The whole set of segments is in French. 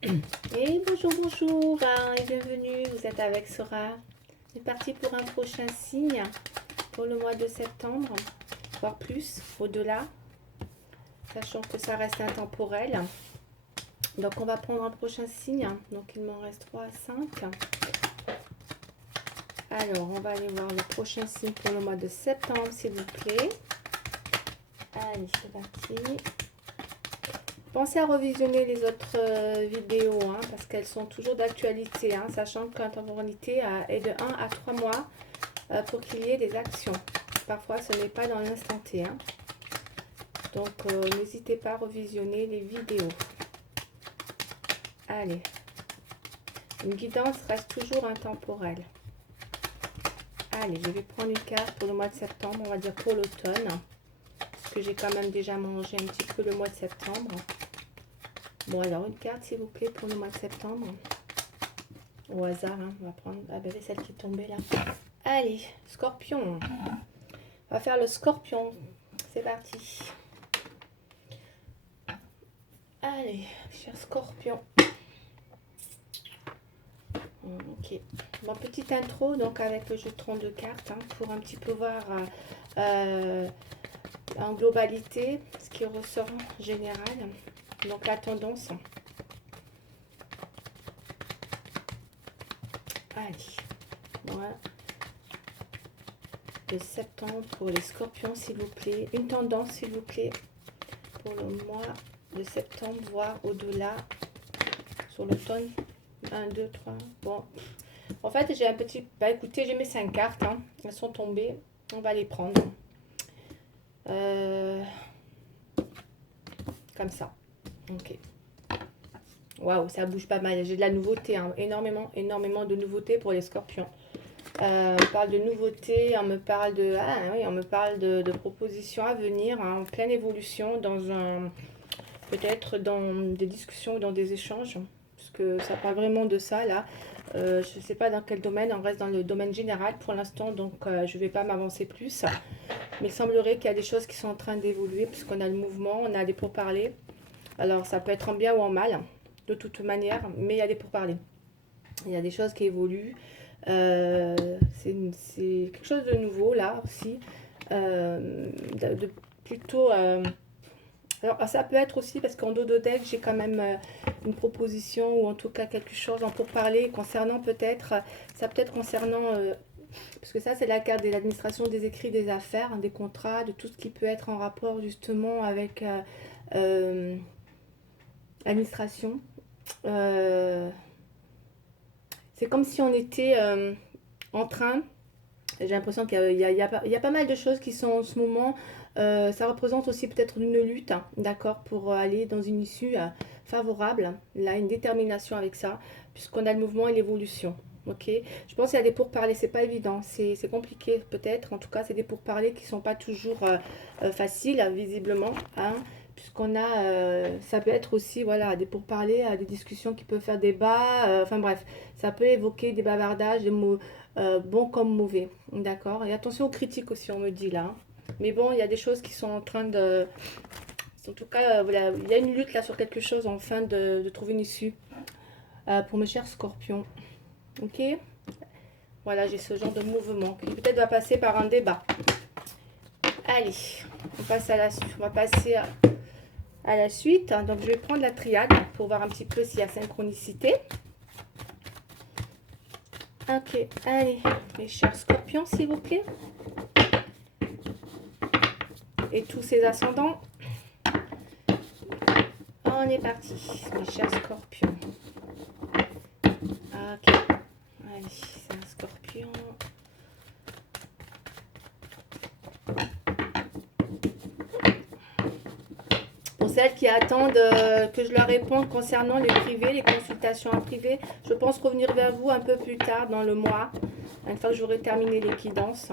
Et bonjour, bonjour, et bienvenue, vous êtes avec Sora. C'est parti pour un prochain signe pour le mois de septembre, voire plus, au-delà, sachant que ça reste intemporel. Donc on va prendre un prochain signe, donc il m'en reste 3 à 5. Alors on va aller voir le prochain signe pour le mois de septembre, s'il vous plaît. Allez, c'est parti. Pensez à revisionner les autres vidéos, parce qu'elles sont toujours d'actualité, sachant que l'intemporalité est de 1 à 3 mois pour qu'il y ait des actions. Parfois, ce n'est pas dans l'instant T. Donc, n'hésitez pas à revisionner les vidéos. Allez. Une guidance reste toujours intemporelle. Allez, je vais prendre une carte pour le mois de septembre, on va dire pour l'automne. Parce que j'ai quand même déjà mangé un petit peu le mois de septembre. Bon, alors une carte, s'il vous plaît, pour le mois de septembre. Au hasard, on va prendre c'est celle qui est tombée là. Allez, Scorpion. On va faire le Scorpion. C'est parti. Allez, cher Scorpion. Ok. Bon, petite intro donc avec le jeu de 32 cartes pour un petit peu voir en globalité ce qui ressort en général. Donc la tendance. Allez, voilà. De septembre pour les scorpions, s'il vous plaît. Une tendance, s'il vous plaît, pour le mois de septembre, voire au-delà, sur l'automne. 1, 2, 3. Bon. En fait, j'ai un petit... Bah écoutez, j'ai mes 5 cartes. Elles sont tombées. On va les prendre. Comme ça. Ok. Waouh, ça bouge pas mal. J'ai de la nouveauté. Énormément, énormément de nouveautés pour les scorpions. On parle de nouveautés, on me parle de, on me parle de propositions à venir, en pleine évolution, peut-être dans des discussions, dans des échanges, parce que ça parle vraiment de ça là. Je ne sais pas dans quel domaine, on reste dans le domaine général pour l'instant, donc je ne vais pas m'avancer plus. Mais il semblerait qu'il y a des choses qui sont en train d'évoluer, puisqu'on a le mouvement, on a des pourparlers. Alors ça peut être en bien ou en mal, de toute manière, mais il y a des pourparlers. Il y a des choses qui évoluent. C'est quelque chose de nouveau là aussi. Plutôt. Alors ça peut être aussi parce qu'en dos de deck j'ai quand même une proposition ou en tout cas quelque chose en pourparler concernant peut-être. Ça peut être concernant. Parce que ça c'est la carte de l'administration des écrits, des affaires, des contrats, de tout ce qui peut être en rapport justement avec l'administration. C'est comme si on était en train. J'ai l'impression qu'il y a pas mal de choses qui sont en ce moment. Ça représente aussi peut-être une lutte, d'accord, pour aller dans une issue favorable. Là, une détermination avec ça, puisqu'on a le mouvement et l'évolution. Ok, je pense qu'il y a des pourparlers, c'est pas évident, c'est compliqué peut-être. En tout cas, c'est des pourparlers qui sont pas toujours faciles, visiblement. Puisqu'on a, ça peut être aussi, voilà, des pourparlers, des discussions qui peuvent faire débat. Enfin bref, ça peut évoquer des bavardages, des mots bons comme mauvais, d'accord. Et attention aux critiques aussi, on me dit là. Mais bon, il y a des choses qui sont en train de... En tout cas, voilà, il y a une lutte là sur quelque chose enfin de trouver une issue pour mes chers scorpions. Ok. Voilà, j'ai ce genre de mouvement qui peut-être va passer par un débat. Allez, on passe on va passer à la suite. Donc, je vais prendre la triade pour voir un petit peu s'il y a synchronicité. Ok, allez, mes chers scorpions, s'il vous plaît. Et tous ces ascendants. On est parti, mes chers scorpions. Ok, allez, c'est un scorpion. Pour celles qui attendent que je leur réponde concernant les privés, les consultations en privé, je pense revenir vers vous un peu plus tard dans le mois, une fois que j'aurai terminé les guidances.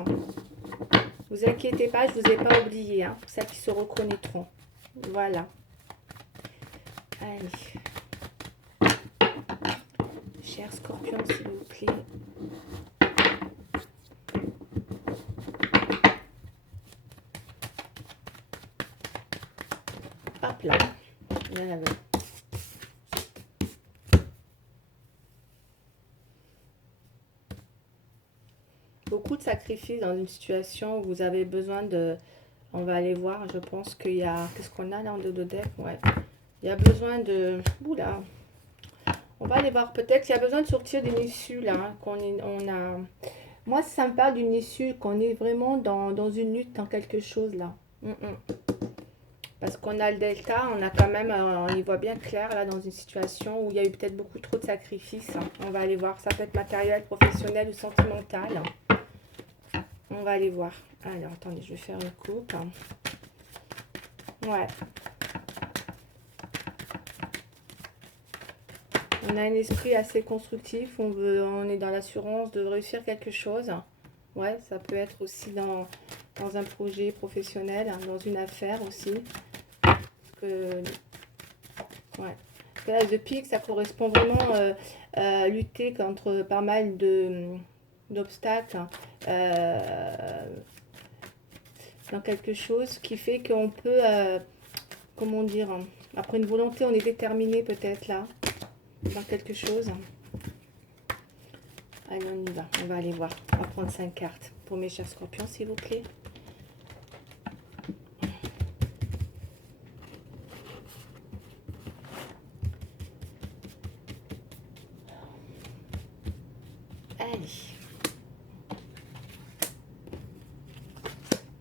Vous inquiétez pas, je vous ai pas oublié, pour celles qui se reconnaîtront. Voilà. Allez. Chers scorpions, s'il vous plaît. Hop là. Voilà. beaucoup de sacrifices dans une situation où vous avez besoin de... On va aller voir, je pense qu'il y a... Qu'est-ce qu'on a là en dos de deck? Ouais. Il y a besoin de... Oula. On va aller voir. Peut-être qu'il y a besoin de sortir d'une issue là. On a... Moi, ça me parle d'une issue, qu'on est vraiment dans une lutte, dans quelque chose là. Parce qu'on a le delta, on a quand même, on y voit bien clair là dans une situation où il y a eu peut-être beaucoup trop de sacrifices. On va aller voir. Ça peut être matériel, professionnel ou sentimental. On va aller voir. Alors, attendez, je vais faire une coupe. Ouais. On a un esprit assez constructif. On est dans l'assurance de réussir quelque chose. Ouais, ça peut être aussi dans un projet professionnel, dans une affaire aussi. Que, ouais. Là, The Peak, ça correspond vraiment à lutter contre pas mal d'obstacles. Dans quelque chose qui fait qu'on peut, comment dire, après une volonté, on est déterminé peut-être là, dans quelque chose. Allez, on y va, on va aller voir. On va prendre 5 cartes pour mes chers scorpions, s'il vous plaît. Allez.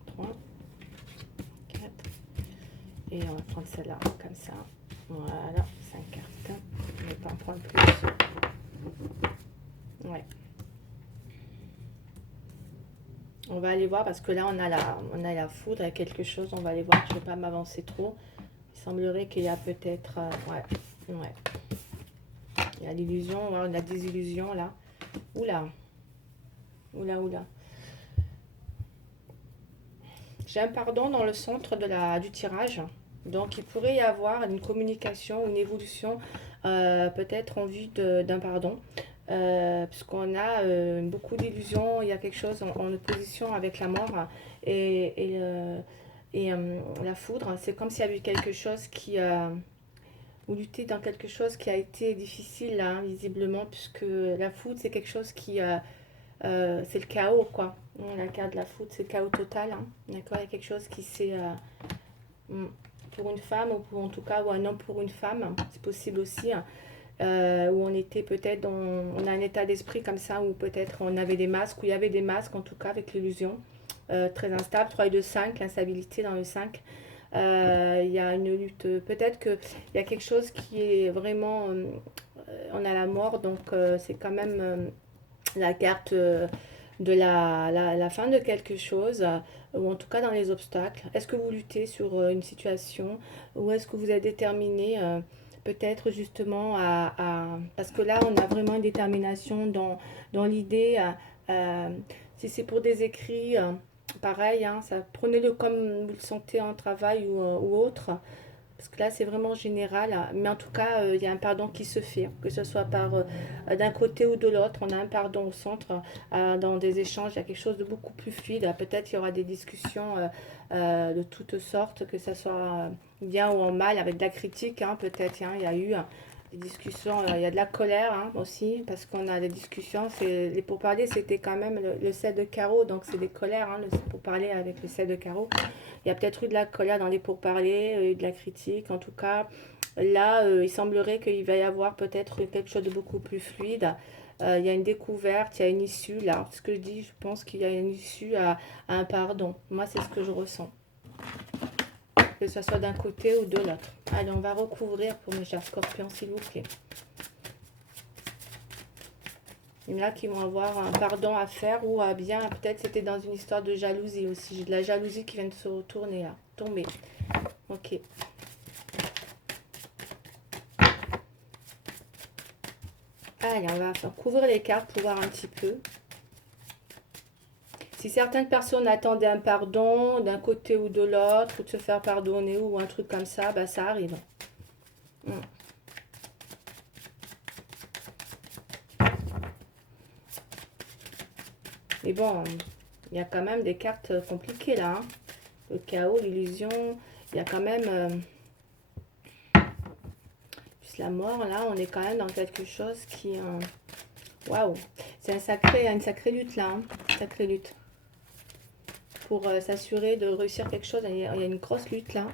3, 4. Et on va prendre celle-là, comme ça. Voilà, 5 cartes. Je ne vais pas en prendre plus. Ouais. On va aller voir parce que là, on a la foudre et quelque chose. On va aller voir. Je ne vais pas m'avancer trop. Il semblerait qu'il y a peut-être... ouais. Il y a l'illusion, on a la désillusion là. Oula. Oula. J'ai un pardon dans le centre du tirage. Donc, il pourrait y avoir une communication, une évolution, peut-être en vue d'un pardon. Puisqu'on a beaucoup d'illusions, il y a quelque chose en opposition avec la mort et la foudre. C'est comme s'il y avait quelque chose qui... ou lutter dans quelque chose qui a été difficile, là, visiblement, puisque la foudre, c'est quelque chose qui... c'est le chaos, quoi. La carte de la foudre, c'est le chaos total. Hein. D'accord, il y a quelque chose qui s'est... pour une femme, ou pour, en tout cas, ou un homme pour une femme, c'est possible aussi. Hein. Où on était peut-être on a un état d'esprit comme ça, où peut-être on avait des masques, où il y avait des masques, en tout cas, avec l'illusion. Très instable, 3 et 2, 5, l'instabilité dans le 5. Il y a une lutte, peut-être qu'il y a quelque chose qui est vraiment, on a la mort, donc c'est quand même la carte de la fin de quelque chose, ou en tout cas dans les obstacles. Est-ce que vous luttez sur une situation, ou est-ce que vous êtes déterminé peut-être justement parce que là on a vraiment une détermination dans l'idée, si c'est pour des écrits, pareil, hein, prenez-le comme vous le sentez en travail ou autre. Parce que là, c'est vraiment général. Hein. Mais en tout cas, il y a un pardon qui se fait. Que ce soit d'un côté ou de l'autre. On a un pardon au centre. Dans des échanges, il y a quelque chose de beaucoup plus fluide. Peut-être qu'il y aura des discussions de toutes sortes. Que ce soit bien ou en mal. Avec de la critique, hein, peut-être. Hein, il y a eu des discussions. Il y a de la colère hein, aussi. Parce qu'on a des discussions. Les pourparlers, c'était quand même le 7 de carreau. Donc, c'est des colères. Hein, pour parler avec le 7 de carreau. Il y a peut-être eu de la colère dans les pourparlers, de la critique. En tout cas, là, il semblerait qu'il va y avoir peut-être quelque chose de beaucoup plus fluide. Il y a une découverte, il y a une issue. Là, ce que je dis, je pense qu'il y a une issue à un pardon. Moi, c'est ce que je ressens. Que ce soit d'un côté ou de l'autre. Allez, on va recouvrir pour mes chers scorpions, s'il vous plaît. Il y en a qui vont avoir un pardon à faire ou à bien, peut-être c'était dans une histoire de jalousie aussi. J'ai de la jalousie qui vient de se retourner là, tomber. Ok. Allez, on va couvrir les cartes pour voir un petit peu. Si certaines personnes attendaient un pardon d'un côté ou de l'autre, ou de se faire pardonner ou un truc comme ça, bah ça arrive. Mais bon, il y a quand même des cartes compliquées là. Hein. Le chaos, l'illusion, il y a quand même... plus la mort, là, on est quand même dans quelque chose qui... Waouh, c'est une sacrée lutte là. Hein. sacrée lutte. Pour s'assurer de réussir quelque chose. Il y a une grosse lutte là.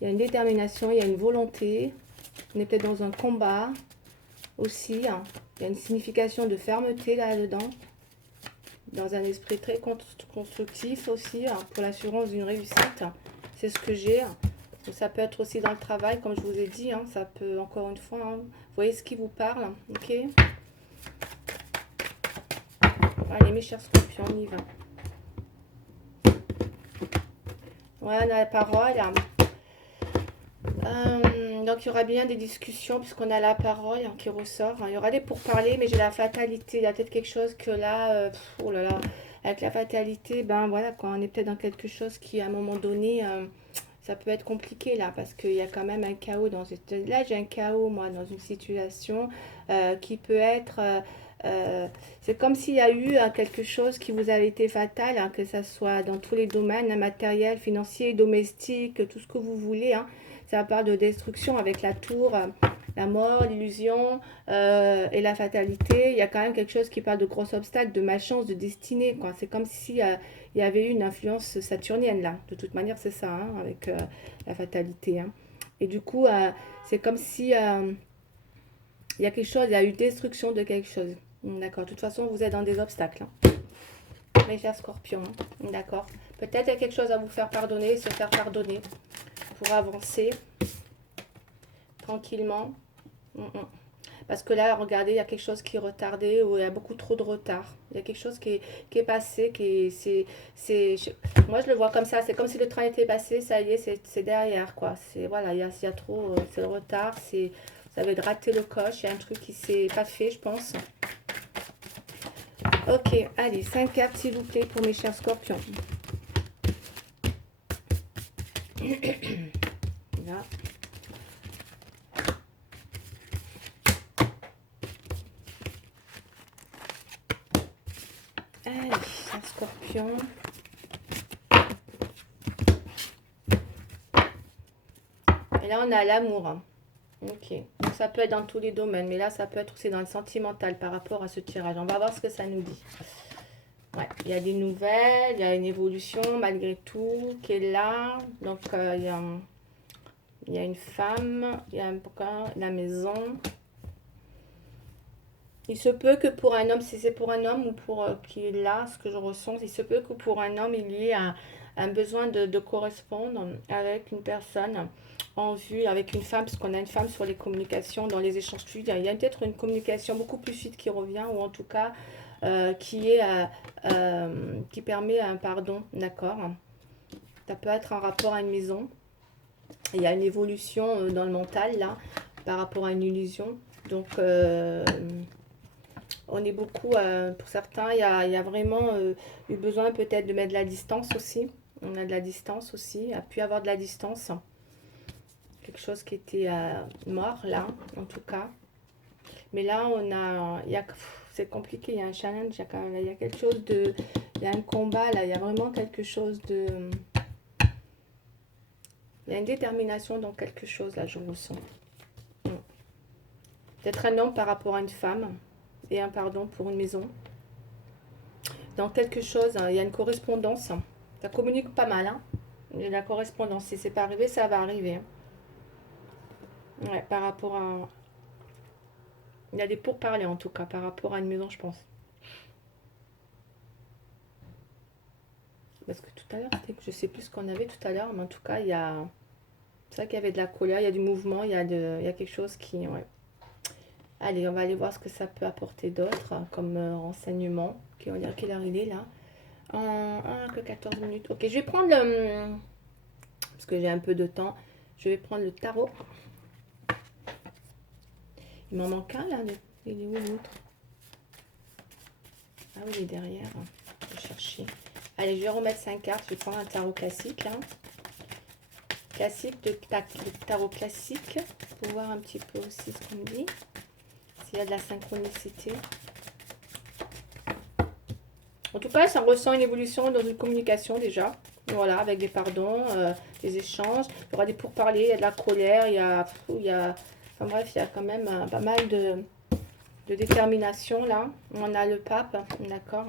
Il y a une détermination, il y a une volonté. On est peut-être dans un combat aussi. Hein. Il y a une signification de fermeté là-dedans. Dans un esprit très constructif aussi, hein, pour l'assurance d'une réussite. C'est ce que j'ai. Ça peut être aussi dans le travail, comme je vous ai dit. Hein, ça peut, encore une fois, hein, vous voyez ce qui vous parle. Ok. Allez, mes chers scorpions, on y va. Ouais, on a la parole. Donc, il y aura bien des discussions, puisqu'on a la parole hein, qui ressort. Il y aura des pourparlers, mais j'ai la fatalité. Il y a peut-être quelque chose que là, oh là là, avec la fatalité, ben voilà, quoi, on est peut-être dans quelque chose qui, à un moment donné, ça peut être compliqué là, parce qu'il y a quand même un chaos dans cette... Là, j'ai un chaos, moi, dans une situation qui peut être... c'est comme s'il y a eu quelque chose qui vous avait été fatal, hein, que ça soit dans tous les domaines, matériel, financier, domestique, tout ce que vous voulez. Hein. Ça parle de destruction avec la tour, la mort, l'illusion et la fatalité. Il y a quand même quelque chose qui parle de gros obstacles, de malchance, de destinée. C'est comme si il y avait eu une influence saturnienne là. De toute manière, c'est ça, hein, avec la fatalité. Hein. Et du coup, c'est comme si il y a quelque chose, il y a eu destruction de quelque chose. D'accord. De toute façon, vous êtes dans des obstacles. Hein. Mes chers scorpions. Hein. D'accord. Peut-être il y a quelque chose à vous faire pardonner, se faire pardonner pour avancer tranquillement. Parce que là, regardez, il y a quelque chose qui est retardé ou il y a beaucoup trop de retard. Il y a quelque chose qui est passé, moi, je le vois comme ça. C'est comme si le train était passé, ça y est, c'est derrière, quoi. Voilà, il y a trop, c'est le retard, ça avait raté le coche. Il y a un truc qui s'est pas fait, je pense. Ok, allez, 5 cartes, s'il vous plaît, pour mes chers scorpions. Là. Allez, un scorpion. Et là, on a l'amour. Hein. Ok. Donc, ça peut être dans tous les domaines. Mais là, ça peut être aussi dans le sentimental par rapport à ce tirage. On va voir ce que ça nous dit. Ouais, il y a des nouvelles, il y a une évolution malgré tout qui est là. Donc, il y a une femme, il y a la maison. Il se peut que pour un homme, si c'est pour un homme ou pour qui est là, ce que je ressens, il se peut que pour un homme, il y ait un besoin de correspondre avec une personne en vue, avec une femme, parce qu'on a une femme sur les communications, dans les échanges fluides. Il y a peut-être une communication beaucoup plus fluide qui revient, ou en tout cas qui permet un pardon, d'accord. Ça peut être en rapport à une maison. Il y a une évolution dans le mental, là, par rapport à une illusion. Donc, on est beaucoup, pour certains, il y a vraiment eu besoin peut-être de mettre de la distance aussi. On a de la distance aussi, a pu avoir de la distance. Quelque chose qui était mort, là, en tout cas. Mais là, c'est compliqué, il y a un challenge, il y a quelque chose de... Il y a un combat, là, il y a vraiment quelque chose de... Il y a une détermination dans quelque chose, là, je ressens. Peut-être un homme par rapport à une femme et un pardon pour une maison. Dans quelque chose, hein, il y a une correspondance. Ça communique pas mal. Hein. Il y a de la correspondance. Si c'est pas arrivé, ça va arriver. Hein. Ouais, par rapport à... Il y a des pourparlers en tout cas, par rapport à une maison, je pense. Parce que tout à l'heure, je sais plus ce qu'on avait tout à l'heure, mais en tout cas, il y a... C'est vrai qu'il y avait de la colère, il y a du mouvement, il y a quelque chose qui... Ouais. Allez, on va aller voir ce que ça peut apporter d'autre comme renseignement. Ok, on va dire quelle heure il est là. Que 14 minutes. Ok, je vais prendre le... Parce que j'ai un peu de temps. Je vais prendre le tarot. Il m'en manque un là. Il est où l'autre? Ah oui, il est derrière. Je vais chercher. Allez, je vais remettre 5 cartes. Je vais prendre un tarot classique là. Classique, de tarot classique. Pour voir un petit peu aussi ce qu'on me dit. S'il y a de la synchronicité. En tout cas, ça ressent une évolution dans une communication déjà. Voilà, avec des pardons, des échanges. Il y aura des pourparlers, il y a de la colère, il y a enfin bref, il y a quand même pas mal de... de détermination là. On a le pape, d'accord.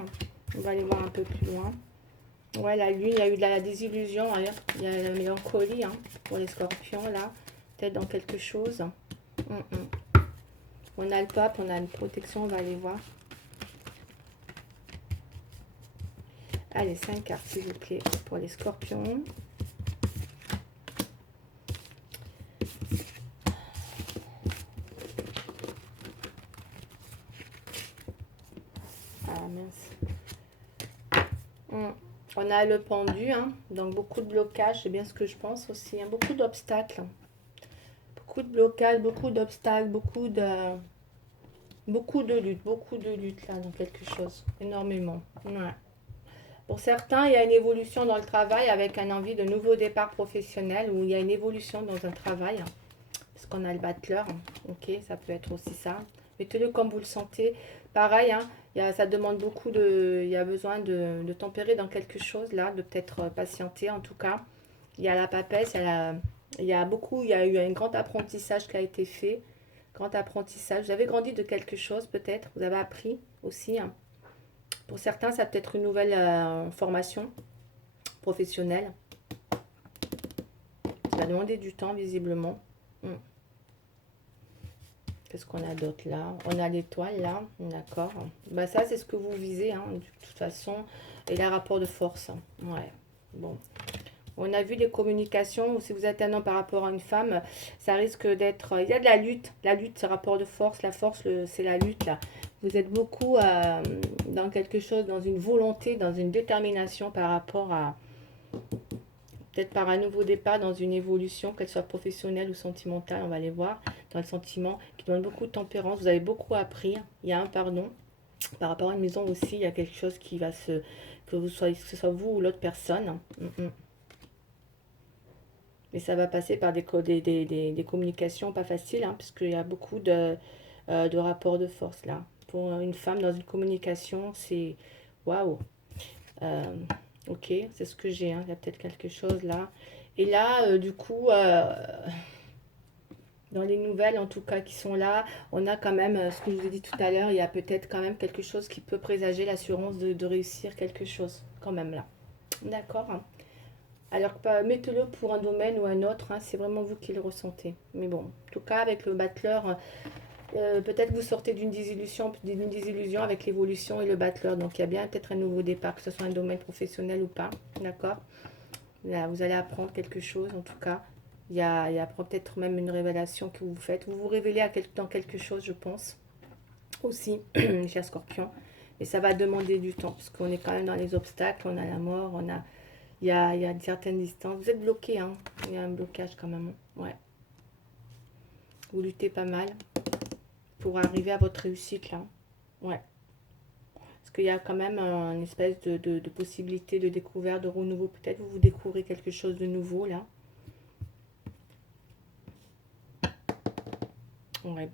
On va aller voir un peu plus loin. Ouais, la lune, il y a eu de la désillusion, hein. Il y a la mélancolie hein, pour les scorpions là. Peut-être dans quelque chose. On a le pape, on a une protection, on va aller voir. Allez, 5 cartes s'il vous plaît pour les scorpions. Ah mince. On a le pendu, hein, donc beaucoup de blocages, c'est bien ce que je pense aussi. Hein, beaucoup d'obstacles. Beaucoup de blocages, beaucoup d'obstacles, beaucoup de luttes là dans quelque chose. Énormément. Ouais. Pour certains, il y a une évolution dans le travail avec un envie de nouveau départ professionnel ou il y a une évolution dans un travail. Parce qu'on a le battleur. Ok, ça peut être aussi ça. Mettez-le comme vous le sentez. Pareil, hein, ça demande beaucoup de... Il y a besoin de tempérer dans quelque chose là, de peut-être patienter en tout cas. Il y a la papesse, il y a eu un grand apprentissage qui a été fait. Grand apprentissage. Vous avez grandi de quelque chose peut-être. Vous avez appris aussi. Hein. Pour certains, ça peut être une nouvelle formation professionnelle. Ça va demander du temps, visiblement. Qu'est-ce qu'on a d'autre là? On a l'étoile là, d'accord. Bah, ça, c'est ce que vous visez, hein, de toute façon. Et les rapports de force. Ouais, bon. On a vu des communications, ou si vous êtes un homme par rapport à une femme, ça risque d'être... Il y a de la lutte. La lutte, c'est rapport de force. La force, c'est la lutte, là. Vous êtes beaucoup dans quelque chose, dans une volonté, dans une détermination par rapport à... Peut-être par un nouveau départ, dans une évolution, qu'elle soit professionnelle ou sentimentale, on va les voir. Dans le sentiment, qui demande beaucoup de tempérance. Vous avez beaucoup appris. Il y a un pardon. Par rapport à une maison aussi, il y a quelque chose qui va se... Que ce soit vous ou l'autre personne. Mais ça va passer par des communications pas faciles, hein, parce qu'il y a beaucoup de rapports de force là. Pour une femme dans une communication, c'est waouh. Ok, c'est ce que j'ai. Hein. Il y a peut-être quelque chose là. Et là, du coup, dans les nouvelles en tout cas qui sont là, on a quand même, ce que je vous ai dit tout à l'heure, il y a peut-être quand même quelque chose qui peut présager l'assurance de réussir quelque chose, quand même là. D'accord, hein. Alors, mettez-le pour un domaine ou un autre, hein, c'est vraiment vous qui le ressentez. Mais bon, en tout cas, avec le battleur, peut-être vous sortez d'une désillusion avec l'évolution et le battleur. Donc, il y a bien peut-être un nouveau départ, que ce soit un domaine professionnel ou pas. D'accord? Là, vous allez apprendre quelque chose, en tout cas. Il y a peut-être même une révélation que vous faites. Vous vous révélez dans quelque chose, je pense. Aussi, cher Scorpion. Et ça va demander du temps, parce qu'on est quand même dans les obstacles, on a la mort, il y a une certaine distance. Vous êtes bloqué, hein. Il y a un blocage quand même. Ouais. Vous luttez pas mal pour arriver à votre réussite, là. Ouais. Parce qu'il y a quand même une espèce de possibilité de découverte, de renouveau. Peut-être vous découvrez quelque chose de nouveau, là. Ouais.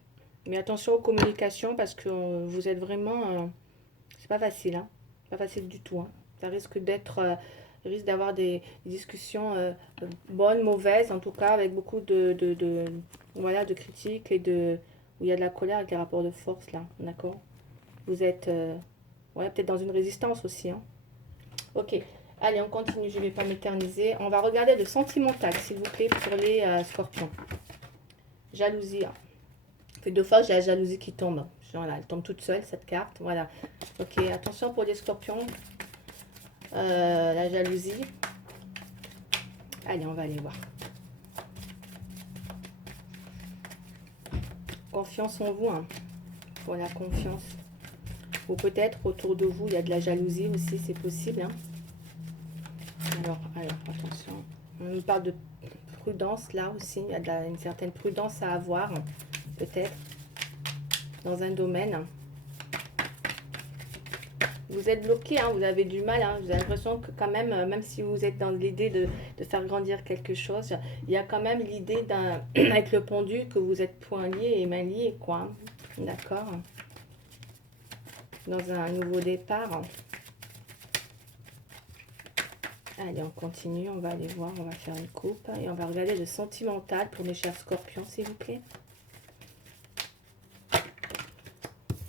Mais attention aux communications, parce que vous êtes vraiment... c'est pas facile, hein. Pas facile du tout, hein. Ça risque d'être... risque d'avoir des discussions bonnes, mauvaises, en tout cas, avec beaucoup voilà, de critiques et où il y a de la colère avec les rapports de force, là, d'accord? Vous êtes, ouais, peut-être dans une résistance aussi, hein. Ok, allez, on continue, je ne vais pas m'éterniser. On va regarder le sentimental, s'il vous plaît, pour les scorpions. Jalousie, hein. Ça fait 2 fois que j'ai la jalousie qui tombe. Voilà, elle tombe toute seule, cette carte, voilà. Ok, attention pour les scorpions. La jalousie. Allez, on va aller voir. Confiance en vous, hein, pour la confiance. Ou peut-être autour de vous, il y a de la jalousie aussi, c'est possible. Hein. Alors, attention. On nous parle de prudence là aussi. Il y a une certaine prudence à avoir, peut-être, dans un domaine. Vous êtes bloqué, hein, vous avez du mal, hein, vous avez l'impression que quand même si vous êtes dans l'idée de faire grandir quelque chose, il y a quand même l'idée avec le pendu que vous êtes poings liés et mains liés, quoi. D'accord? Dans un nouveau départ. Allez, on continue, on va aller voir, on va faire une coupe et on va regarder le sentimental pour mes chers scorpions, s'il vous plaît.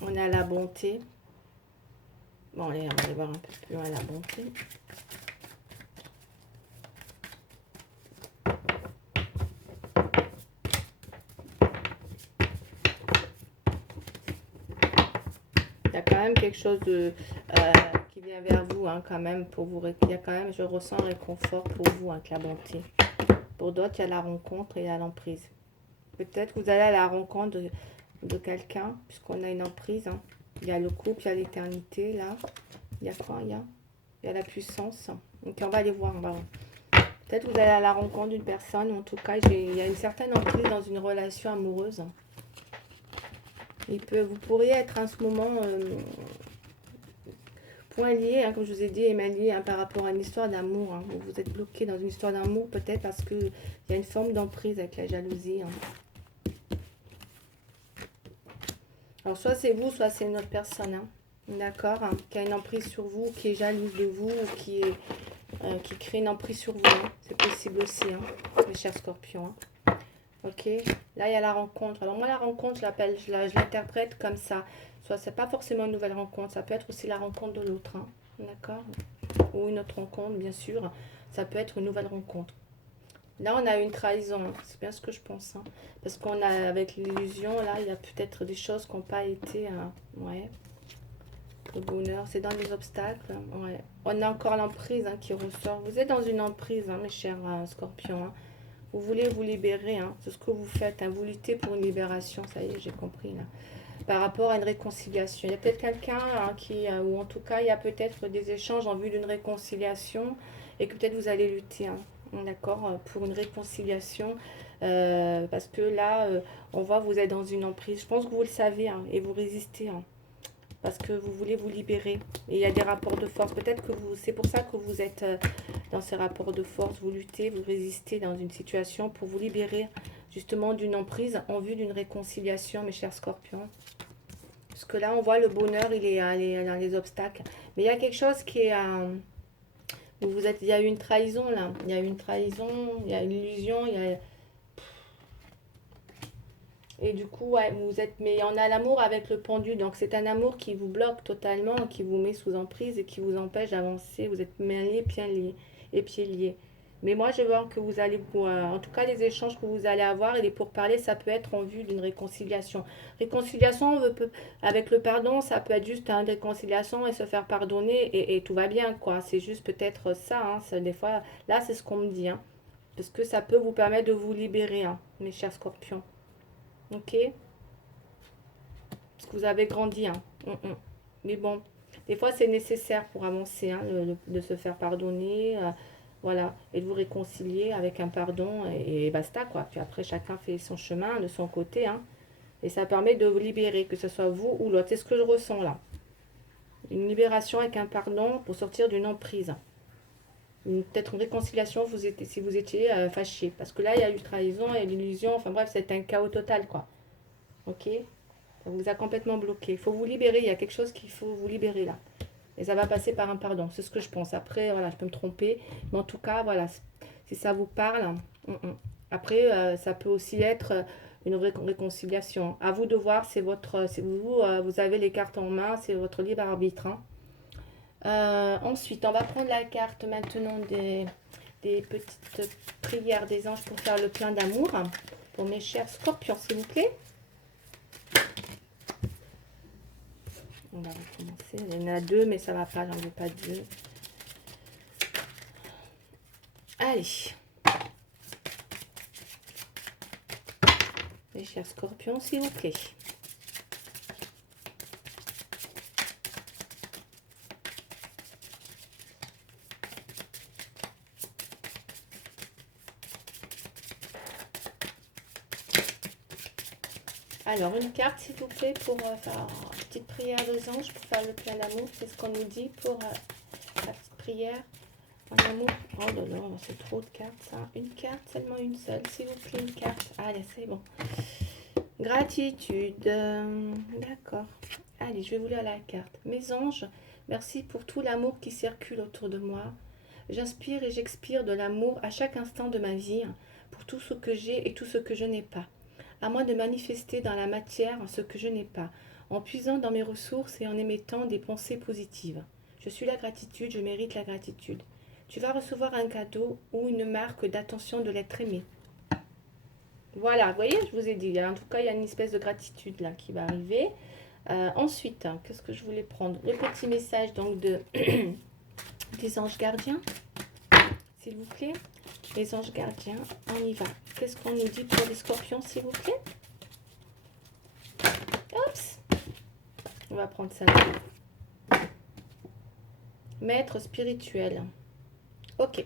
On a la bonté. Bon, allez, on va aller voir un peu plus loin la bonté. Il y a quand même quelque chose de, qui vient vers vous, hein, quand même, pour vous. Il y a quand même, je ressens un réconfort pour vous avec la bonté. Pour d'autres, il y a la rencontre et il y a l'emprise. Peut-être que vous allez à la rencontre de quelqu'un, puisqu'on a une emprise. Hein. Il y a le couple, il y a l'éternité, là. Il y a quoi? Il y a la puissance. Donc, on va aller voir. Peut-être que vous allez à la rencontre d'une personne, ou en tout cas, il y a une certaine emprise dans une relation amoureuse. Vous pourriez être en ce moment point lié, hein, comme je vous ai dit, et mal lié, hein, par rapport à une histoire d'amour. Hein, où vous êtes bloqué dans une histoire d'amour, peut-être parce qu'il y a une forme d'emprise avec la jalousie. Hein. Alors, soit c'est vous, soit c'est une autre personne. Hein, d'accord, hein, qui a une emprise sur vous, qui est jalouse de vous, ou qui crée une emprise sur vous. Hein. C'est possible aussi, hein, mes chers scorpions. Hein. Ok, là il y a la rencontre. Alors moi la rencontre, je l'interprète comme ça. Soit c'est pas forcément une nouvelle rencontre, ça peut être aussi la rencontre de l'autre, hein. D'accord? Ou une autre rencontre, bien sûr. Ça peut être une nouvelle rencontre. Là on a une trahison, hein. C'est bien ce que je pense. Hein. Parce qu'on a avec l'illusion, là il y a peut-être des choses qui n'ont pas été... ouais. Le bonheur, c'est dans les obstacles. Ouais. On a encore l'emprise, hein, qui ressort. Vous êtes dans une emprise, hein, mes chers scorpions. Hein. Vous voulez vous libérer, hein, c'est ce que vous faites, hein, vous luttez pour une libération, ça y est, j'ai compris là. Par rapport à une réconciliation. Il y a peut-être quelqu'un, hein, ou en tout cas, il y a peut-être des échanges en vue d'une réconciliation et que peut-être vous allez lutter, hein, d'accord, pour une réconciliation. Parce que là, on voit que vous êtes dans une emprise. Je pense que vous le savez, hein, et vous résistez. Hein, parce que vous voulez vous libérer. Et il y a des rapports de force. Peut-être que c'est pour ça que vous êtes dans ces rapports de force. Vous luttez, vous résistez dans une situation pour vous libérer justement d'une emprise en vue d'une réconciliation, mes chers scorpions. Parce que là, on voit le bonheur, il est dans les obstacles. Mais il y a quelque chose qui est... il y a eu une trahison là. Il y a eu une trahison, il y a une illusion, il y a... Et du coup, ouais, mais on a l'amour avec le pendu, donc c'est un amour qui vous bloque totalement, qui vous met sous emprise et qui vous empêche d'avancer. Vous êtes mains liées, pieds liés. Mais moi, je vois que vous allez, en tout cas, les échanges que vous allez avoir et les pourparlers, ça peut être en vue d'une réconciliation. Réconciliation avec le pardon, ça peut être juste une réconciliation et se faire pardonner et tout va bien, quoi. C'est juste peut-être ça, hein, des fois, là, c'est ce qu'on me dit, hein, parce que ça peut vous permettre de vous libérer, hein, mes chers scorpions. Ok? Parce que vous avez grandi. Hein. Mais bon, des fois c'est nécessaire pour avancer, hein, de se faire pardonner, voilà, et de vous réconcilier avec un pardon et basta quoi. Puis après chacun fait son chemin de son côté, hein, et ça permet de vous libérer, que ce soit vous ou l'autre. C'est ce que je ressens là. Une libération avec un pardon pour sortir d'une emprise. Peut-être une réconciliation si vous étiez fâché. Parce que là, il y a eu trahison et l'illusion. Enfin bref, c'est un chaos total, quoi. Ok? Ça vous a complètement bloqué. Il faut vous libérer. Il y a quelque chose qu'il faut vous libérer là. Et ça va passer par un pardon. C'est ce que je pense. Après, voilà, je peux me tromper. Mais en tout cas, voilà, si ça vous parle. Après, ça peut aussi être une réconciliation. À vous de voir. C'est vous, vous avez les cartes en main. C'est votre libre arbitre. Hein. Ensuite, on va prendre la carte maintenant des petites prières des anges pour faire le plein d'amour. Pour mes chers scorpions, s'il vous plaît. On va recommencer. Il y en a deux, mais ça va pas, j'en veux pas deux. Allez. Mes chers scorpions, s'il vous plaît. Alors, une carte, s'il vous plaît, pour faire une petite prière des anges, pour faire le plein d'amour. C'est ce qu'on nous dit pour la petite prière en amour. Oh là là, c'est trop de cartes, ça. Une carte, seulement une seule. S'il vous plaît, une carte. Allez, c'est bon. Gratitude. D'accord. Allez, je vais vous lire la carte. Mes anges, merci pour tout l'amour qui circule autour de moi. J'inspire et j'expire de l'amour à chaque instant de ma vie, pour tout ce que j'ai et tout ce que je n'ai pas. À moi de manifester dans la matière ce que je n'ai pas. en puisant dans mes ressources et en émettant des pensées positives. Je suis la gratitude, je mérite la gratitude. Tu vas recevoir un cadeau ou une marque d'attention de l'être aimé. Voilà, vous voyez, je vous ai dit, en tout cas, il y a une espèce de gratitude là qui va arriver. Ensuite, qu'est-ce que je voulais prendre? Le petit message donc des anges gardiens, s'il vous plaît. Les anges gardiens, on y va. Qu'est-ce qu'on nous dit pour les scorpions, s'il vous plaît? Oups. On va prendre ça là. Maître spirituel. Ok,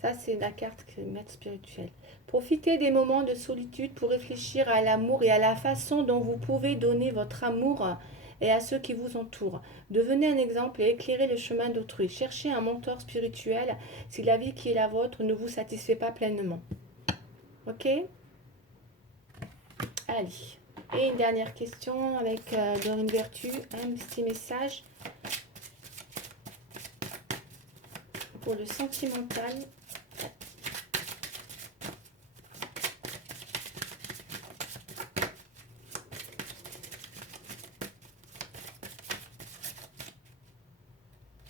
ça c'est la carte maître spirituel. Profitez des moments de solitude pour réfléchir à l'amour et à la façon dont vous pouvez donner votre amour et à ceux qui vous entourent. Devenez un exemple et éclairez le chemin d'autrui. Cherchez un mentor spirituel si la vie qui est la vôtre ne vous satisfait pas pleinement. Ok? Allez. Et une dernière question avec Dorine Vertu, un petit message pour le sentimental.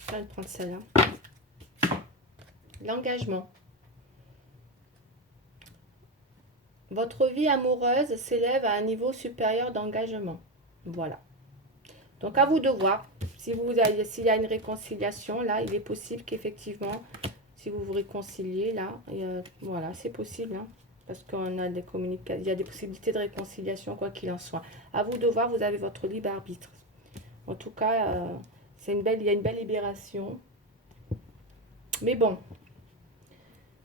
Je vais prendre celle-là. L'engagement. Votre vie amoureuse s'élève à un niveau supérieur d'engagement. Voilà. Donc à vous de voir. S'il y a une réconciliation, là, il est possible qu'effectivement, si vous vous réconciliez, là, voilà, c'est possible. Hein, parce qu'on a des il y a des possibilités de réconciliation, quoi qu'il en soit. À vous de voir, vous avez votre libre arbitre. En tout cas, il y a une belle libération. Mais bon,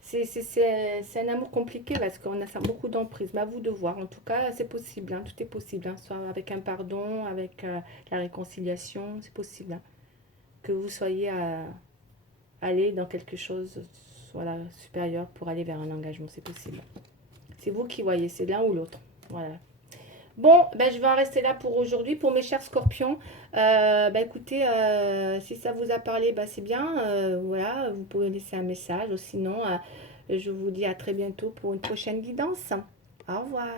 c'est un amour compliqué parce qu'on a beaucoup d'emprise. Mais à vous de voir. En tout cas, c'est possible. Hein, tout est possible. Hein, soit avec un pardon, avec la réconciliation. C'est possible. Hein, que vous soyez aller dans quelque chose voilà, supérieur pour aller vers un engagement. C'est possible. C'est vous qui voyez. C'est l'un ou l'autre. Voilà. Bon, ben, je vais en rester là pour aujourd'hui. Pour mes chers scorpions, ben, écoutez, si ça vous a parlé, ben, c'est bien. Voilà, vous pouvez laisser un message. Sinon, je vous dis à très bientôt pour une prochaine guidance. Au revoir.